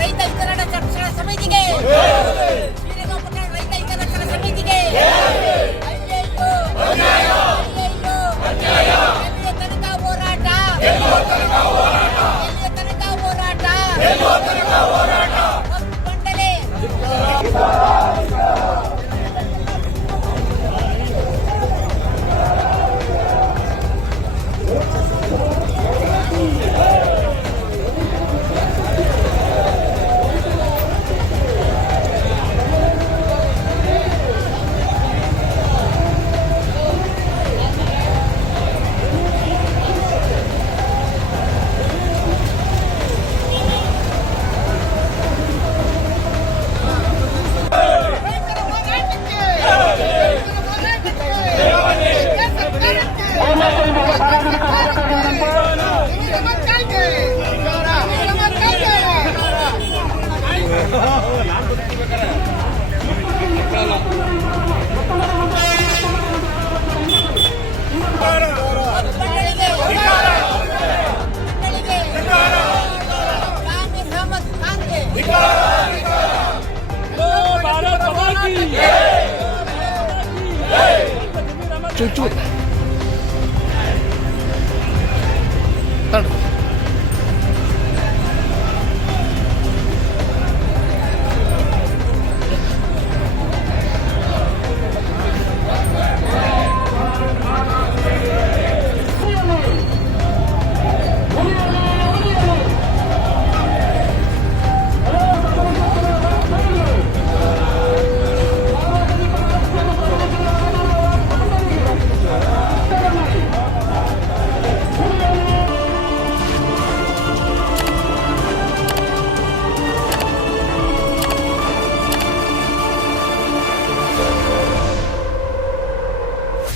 ರೈತ ಕನ್ನಡ ಚರ್ಚಾ ಸಮಿತಿಗೆ. 就住。